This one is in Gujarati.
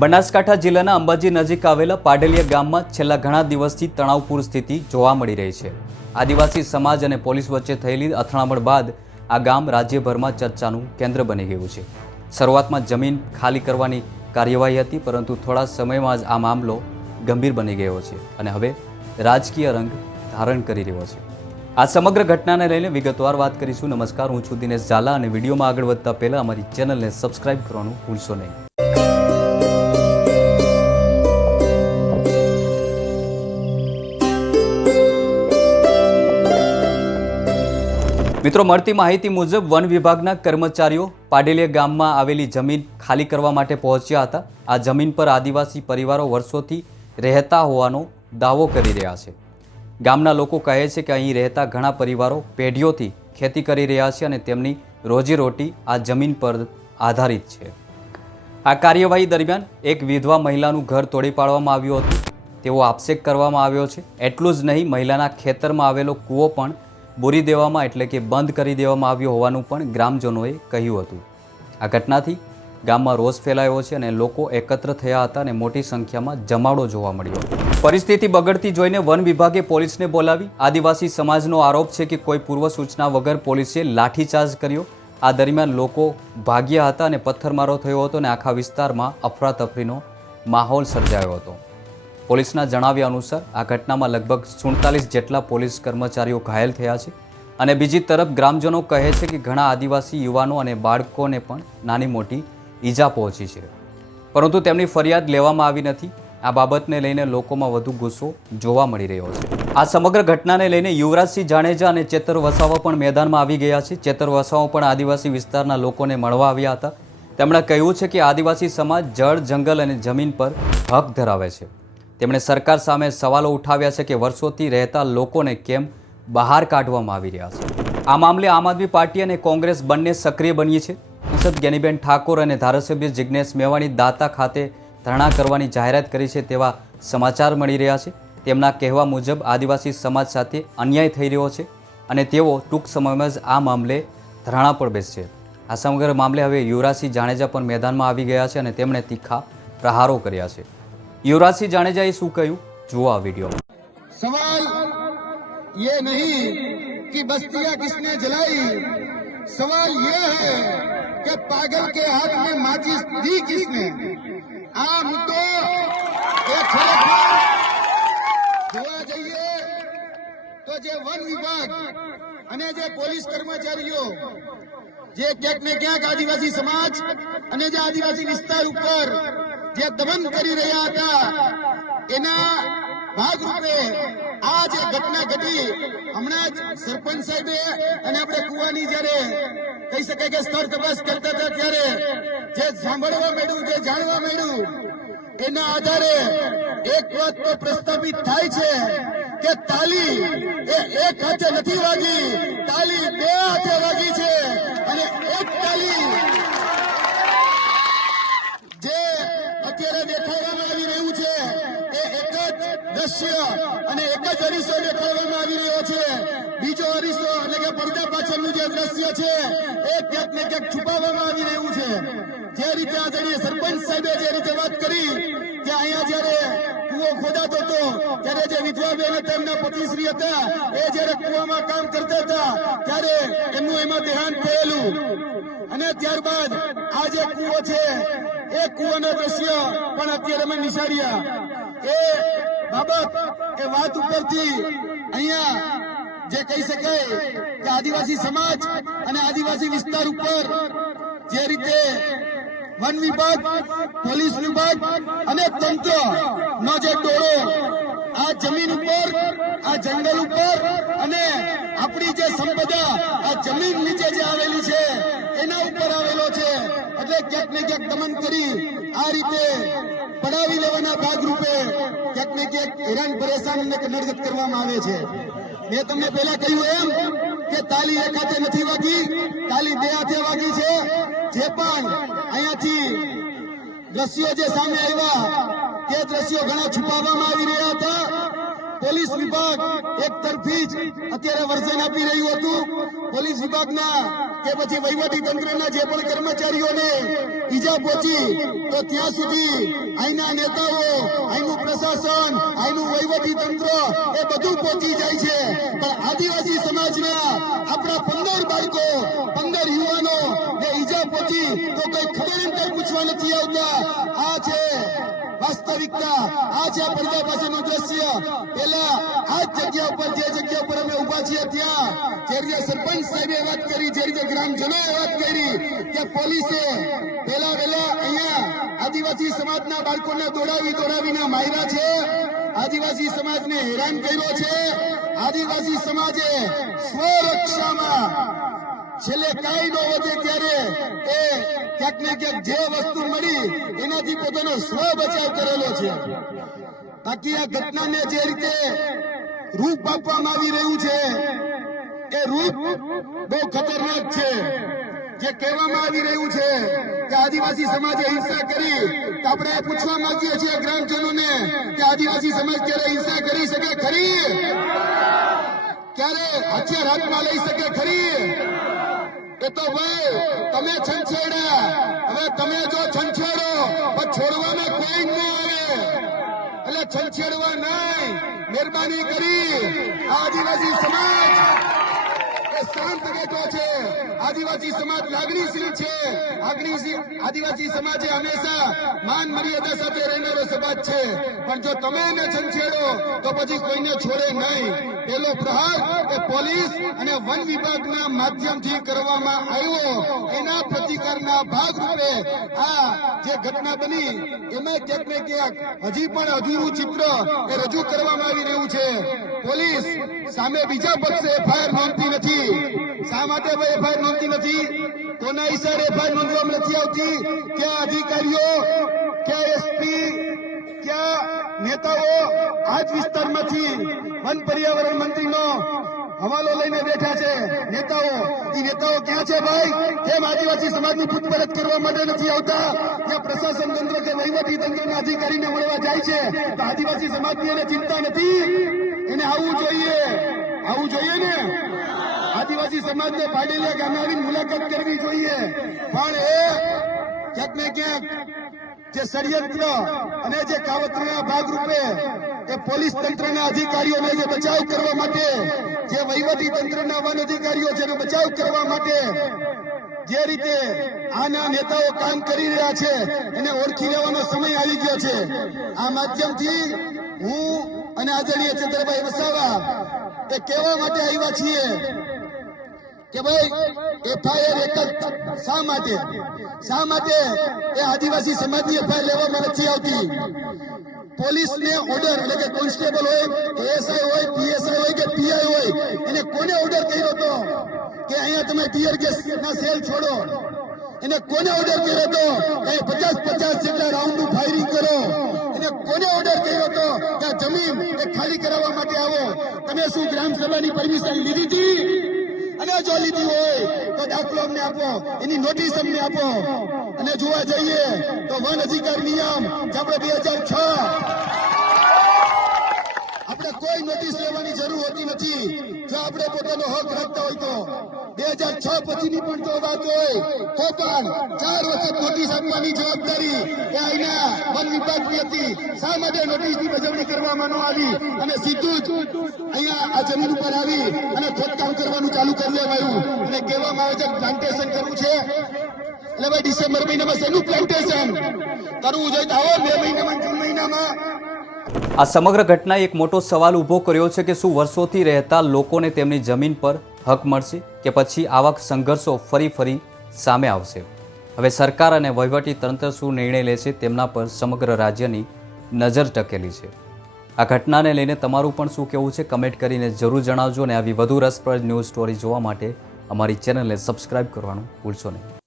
બનાસકાંઠા જિલ્લાના અંબાજી નજીક આવેલા પાડલિયા ગામમાં છેલ્લા ઘણા દિવસથી તણાવપૂર્ણ સ્થિતિ જોવા મળી રહી છે। આદિવાસી સમાજ અને પોલીસ વચ્ચે થયેલી અથડામણ બાદ આ ગામ રાજ્યભરમાં ચર્ચાનું કેન્દ્ર બની ગયું છે। શરૂઆતમાં જમીન ખાલી કરવાની કાર્યવાહી હતી, પરંતુ થોડા સમયમાં જ આ મામલો ગંભીર બની ગયો છે અને હવે રાજકીય રંગ ધારણ કરી રહ્યો છે। આ સમગ્ર ઘટનાને લઈને વિગતવાર વાત કરીશું। નમસ્કાર, હું છું દિનેશ ઝાલા અને વિડીયોમાં આગળ વધતા પહેલા અમારી ચેનલને સબસ્ક્રાઇબ કરવાનું ભૂલશો નહીં। મિત્રો, મળતી માહિતી મુજબ વન વિભાગના કર્મચારીઓ પાડલિયા ગામમાં આવેલી જમીન ખાલી કરવા માટે પહોંચ્યા હતા। આ જમીન પર આદિવાસી પરિવારો વર્ષોથી રહેતા હોવાનો દાવો કરી રહ્યા છે। ગામના લોકો કહે છે કે અહીં રહેતા ઘણા પરિવારો પેઢીઓથી ખેતી કરી રહ્યા છે અને તેમની રોજીરોટી આ જમીન પર આધારિત છે। આ કાર્યવાહી દરમિયાન એક વિધવા મહિલાનું ઘર તોડી પાડવામાં આવ્યું હતું, તેવો આક્ષેપ કરવામાં આવ્યો છે। એટલું જ નહીં, મહિલાના ખેતરમાં આવેલો કૂવો પણ બોરી દેવામાં એટલે કે બંધ કરી દેવામાં આવ્યો હોવાનું પણ ગ્રામજનોએ કહ્યું હતું। આ ઘટનાથી ગામમાં રોષ ફેલાયો છે અને લોકો એકત્ર થયા હતા અને મોટી સંખ્યામાં જમાવડો જોવા મળ્યો। પરિસ્થિતિ બગડતી જોઈને વન વિભાગે પોલીસને બોલાવી। આદિવાસી સમાજનો આરોપ છે કે કોઈ પૂર્વ સૂચના વગર પોલીસે લાઠીચાર્જ કર્યો। આ દરમિયાન લોકો ભાગ્યા હતા અને પથ્થરમારો થયો હતો અને આખા વિસ્તારમાં અફરાતફરીનો માહોલ સર્જાયો હતો। પોલીસના જણાવ્યા અનુસાર આ ઘટનામાં લગભગ 47 જેટલા પોલીસ કર્મચારીઓ ઘાયલ થયા છે અને બીજી તરફ ગ્રામજનો કહે છે કે ઘણા આદિવાસી યુવાનો અને બાળકોને પણ નાની મોટી ઈજા પહોંચી છે, પરંતુ તેમની ફરિયાદ લેવામાં આવી નથી। આ બાબતને લઈને લોકોમાં વધુ ગુસ્સો જોવા મળી રહ્યો છે। આ સમગ્ર ઘટનાને લઈને યુવરાજસિંહ જાડેજા અને ચેતર વસાવા પણ મેદાનમાં આવી ગયા છે। ચેતર વસાવા પણ આદિવાસી વિસ્તારના લોકોને મળવા આવ્યા હતા। તેમણે કહ્યું છે કે આદિવાસી સમાજ જળ, જંગલ અને જમીન પર હક ધરાવે છે। તેમણે સરકાર સામે સવાલો ઉઠાવ્યા છે કે વર્ષોથી રહેતા લોકોને કેમ બહાર કાઢવામાં આવી રહ્યા છે। આ મામલે આમ આદમી પાર્ટી અને કોંગ્રેસ બંને સક્રિય બની છે। સાંસદ જ્ઞાનીબેન ઠાકોર અને ધારાસભ્ય જિજ્ઞેશ મેવાણી દાતા ખાતે ધરણા કરવાની જાહેરાત કરી છે તેવા સમાચાર મળી રહ્યા છે। તેમના કહેવા મુજબ આદિવાસી સમાજ સાથે અન્યાય થઈ રહ્યો છે અને તેઓ ટૂંક સમયમાં જ આ મામલે ધરણા પર બેસશે। આ સમગ્ર મામલે હવે યુવરાજસિંહ જાડેજા પણ મેદાનમાં આવી ગયા છે અને તેમણે તીખા પ્રહારો કર્યા છે। युवराज सिंह जाडेजाए शू कहूं, जुओ आ वीडियो। सवाल ये नहीं कि बस्तियां किसने जलाई, सवाल ये है कि पागल के हाथ में माचिस दी किसने। आ मुद्दो જોવા જઈએ તો જે વન વિભાગ અને જે પોલીસ કર્મચારીઓ જે ક્યાંક ને ક્યાંક આદિવાસી સમાજ અને જે આદિવાસી વિસ્તાર ઉપર જે દમન કરી રહ્યા હતા, એના ભાગરૂપે આ જે ઘટના ઘટી, હમણાં જ સરપંચ સાહેબે અને આપણે કુવાની જયારે કહી શકાય કે સ્થળ તપાસ કરતા હતા ત્યારે જે સાંભળવા મળ્યું, જે જાણવા મળ્યું, એના આધારે એક વાત તો પ્રસ્થાપિત થાય છે કે તાલી એ એક હાથે નથી વાગી, તાલી બે હાથે વાગી છે અને એક તાલી જે અત્યારે દેખાડવામાં આવી રહ્યું છે એ એક જ દ્રશ્ય અને એક જ અરીસો દેખાડવામાં આવી રહ્યો છે। બીજો અરીસો એટલે કે પડદા પાછળનું જે દ્રશ્ય છે એ ક્યાંક ને ક્યાંક છુપાવવામાં આવી રહ્યું છે। જે રીતે આદરણીય સરપંચ સાહેબે જે રીતે વાત કરી કે અહીંયા જયારે કૂવો ખોદાતો હતો ત્યારે જે વિધવા બેન હતા, એમના પતિશ્રી હતા, એ જયારે કૂવામાં કામ કરતા હતા ત્યારે એમનું એમાં દેહાંત થયેલું અને ત્યારબાદ આ જે કૂવો છે એ કૂવાના દ્રશ્ય પણ અત્યારે અમે નિશાળ્યા। એ બાબત એ વાત ઉપરથી અહીંયા જે કહી શકાય કે આદિવાસી સમાજ અને આદિવાસી વિસ્તાર ઉપર જે રીતે વન વિભાગ, પોલીસ વિભાગ અને તંત્ર નો જે ટોળો આ જમીન ઉપર, આ જંગલ ઉપર અને આપણી જે સંપદા આ જમીન નીચે જે આવેલી છે એના ઉપર આવેલો છે, એટલે ક્યાંક ને ક્યાંક દમન કરી આ રીતે પડાવી લેવાના ભાગરૂપે ક્યાંક ને ક્યાંક હેરાન પરેશાન અને નરગત કરવામાં આવે છે। મેં તમને પહેલા કહ્યું એમ કે તાલી એક હાથે નથી વાગી, તાલી બે હાથે વાગી છે। જે પણ અહીંયાથી દ્રશ્યો જે સામે આવ્યા તે દ્રશ્યો ઘણા છુપાવવામાં આવી રહ્યા હતા। પોલીસ વિભાગ એક તરફી જ અત્યારે વર્ઝન આપી રહ્યું હતું। પોલીસ વિભાગના કે પછી વહીવટી તંત્રના જે પણ કર્મચારીઓને ઈજા પહોંચી તો ત્યાં સુધી અહીંના નેતાઓ, અહીંનું પ્રશાસન, અહીંનું વહીવટી તંત્ર એ બધું પહોંચી જાય છે, પણ આદિવાસી સમાજના આપણા 15 બાળકો, 15 યુવાનો ને ઈજા પહોંચી તો કઈ ખબર અંતર પૂછવા નથી આવતા. આ છે વાસ્તવિકતા, આ છે પડદા પાછળનું દ્રશ્ય. પેલા આ જ જગ્યા ઉપર, જે જગ્યા ઉપર અમે ઉભા છીએ ત્યાં જે રીતે સરપંચ સાહેબે વાત કરી, જે રીતે ગ્રામજનોએ વાત કરી કે પોલીસે પેલા અહીંયા આદિવાસી સમાજના બાળકોને દોડાવીને માર્યા છે, આદિવાસી સમાજને હેરાન કર્યો છે. આદિવાસી સમાજે સ્વરક્ષામાં છેલ્લે કાંઈ ન વધે ત્યારે એ ક્યાંક ને ક્યાંક જે વસ્તુ મળી એનાથી પોતાનો સ્વ બચાવ કરેલો છે. બાકી આ ઘટનાને જે રીતે રૂપ આપવામાં આવી રહ્યું છે એ રૂપ બહુ ખતરનાક છે. જે કહેવામાં આવી રહ્યું છે કે આદિવાસી સમાજે હિંસા કરી, તો આપણે પૂછવા માંગીએ છીએ ગ્રામજનોને કે આદિવાસી સમાજ ક્યારે હિંસા કરી શકે ખરી? ક્યારે હથિયાર હાથમાં લઈ શકે ખરી? એ તો ભાઈ તમે છંછેડા, હવે તમે જો છંછેડો પણ છોડવાના કોઈ ન આવે, એટલે છંછેડવા નહીં. મહેરબાની કરી આદિવાસી સમાજ શાંત બેઠો છે. આદિવાસી સમાજ લાગણીશીલ છે. આદિવાસી સમાજે હંમેશા માન મર્યાદા સાથે રહેનારો સમાજ છે, પણ જો તમે એને છંછેડો તો પછી કોઈને છોડે નહીં. પેલો પ્રહાર એ પોલીસ અને વન વિભાગના માધ્યમથી કરવામાં આવ્યો. એના પ્રતિકારના ભાગરૂપે આ જે ઘટના બની એમાં ક્યાંક ને ક્યાંક હજી પણ અધૂરું ચિત્ર એ રજૂ કરવામાં આવી રહ્યું છે. પોલીસ સામે બીજા પક્ષે એફઆઈઆર નોંધતી નથી. શા માટે ભાઈ એફઆઈઆર નોંધતી નથી? કોના ઈશારે એફઆઈઆર નોંધવામાં નથી આવતી? ક્યાં અધિકારીઓ, ક્યાં એસપી, ક્યાં નેતાઓ આ જ વિસ્તારમાંથી વન પર્યાવરણ મંત્રીનો હવાલો લઈને બેઠા છે? નેતાઓ ક્યાં છે ભાઈ? કેમ આદિવાસી સમાજની પૂછપરછ કરવા માટે નથી આવતા? ત્યાં પ્રશાસન તંત્ર કે વહીવટી તંત્રના અધિકારીને મળવા જાય છે તો આદિવાસી સમાજની એને ચિંતા નથી? એને આવવું જોઈએ ને. આદિવાસી સમાજને પાડેલિયા ગામે આવીને મુલાકાત કરવી જોઈએ. પણ એ ક્યાંક ને ક્યાંક જે ષડયંત્ર અને જે કાવતરાના ભાગરૂપે એ પોલીસ તંત્રના અધિકારીઓને જે બચાવ કરવા માટે, જે વહીવટી તંત્રના વન અધિકારીઓ જેનો બચાવ કરવા માટે જે રીતે આના નેતાઓ કામ કરી રહ્યા છે એને ઓળખી લેવાનો સમય આવી ગયો છે. આ માધ્યમથી હું અને આદરણીય ચંદ્રભાઈ વસાવા એ કહેવા માટે આવ્યા છીએ કે ભાઈ એફઆઈઆર એક જ શા માટે એ આદિવાસી સમાજની એફઆઈઆર લેવામાં નથી આવતી? પોલીસને ઓર્ડર, એટલે કે કોન્સ્ટેબલ હોય, એએસઆઈ હોય, પીએસઆઈ હોય કે પીઆઈ હોય, એને કોને ઓર્ડર કર્યો હતો કે અહીંયા તમે ટીયર ગેસના સેલ છોડો? એને કોને ઓર્ડર કર્યો હતો કે 50 જેટલા રાઉન્ડનું ફાયરિંગ કરો? એને કોને ઓર્ડર કર્યો હતો કે જમીન એ ખાલી કરાવવા માટે આવો? તમે શું ગ્રામ સભાની પરમિશન લીધી હતી? અને જો લીધી હોય તો દાખલો અમને આપો, એની નોટિસ અમને આપો. અને જોવા જઈએ તો વન અધિકાર નિયમ આપણે 2006 આપણે કોઈ નોટિસ લેવાની જરૂર હોતી નથી જો આપણે પોતાનો હક રાખતા હોય તો. 2006 પછીની પણ જો વાત હોય તો પણ 4 વખત નોટિસ આપવાની જવાબદારી એ અહીંના વન વિભાગની હતી. શા માટે નોટિસની બજવણી કરવામાં ન આવી અને સીધું જ અહીંયા આ જમીન ઉપર આવી અને ખોદકામ કરવાનું ચાલુ કરી દેવાયું અને કહેવામાં આવે છે પ્લાન્ટેશન કરવું છે? એટલે ભાઈ ડિસેમ્બર મહિનામાં શેનું પ્લાન્ટેશન કરવું જોઈએ? તો આવો 2 મહિનામાં, જૂન મહિનામાં. આ સમગ્ર ઘટનાએ એક મોટો સવાલ ઊભો કર્યો છે કે શું વર્ષોથી રહેતા લોકોને તેમની જમીન પર હક મળશે કે પછી આવા સંઘર્ષો ફરી સામે આવશે? હવે સરકાર અને વહીવટી તંત્ર શું નિર્ણય લેશે તેમના પર સમગ્ર રાજ્યની નજર ટકેલી છે. આ ઘટનાને લઈને તમારું પણ શું કહેવું છે કમેન્ટ કરીને જરૂર જણાવજો અને આવી વધુ રસપ્રદ ન્યૂઝ સ્ટોરી જોવા માટે અમારી ચેનલને સબસ્ક્રાઇબ કરવાનું ભૂલશો નહીં.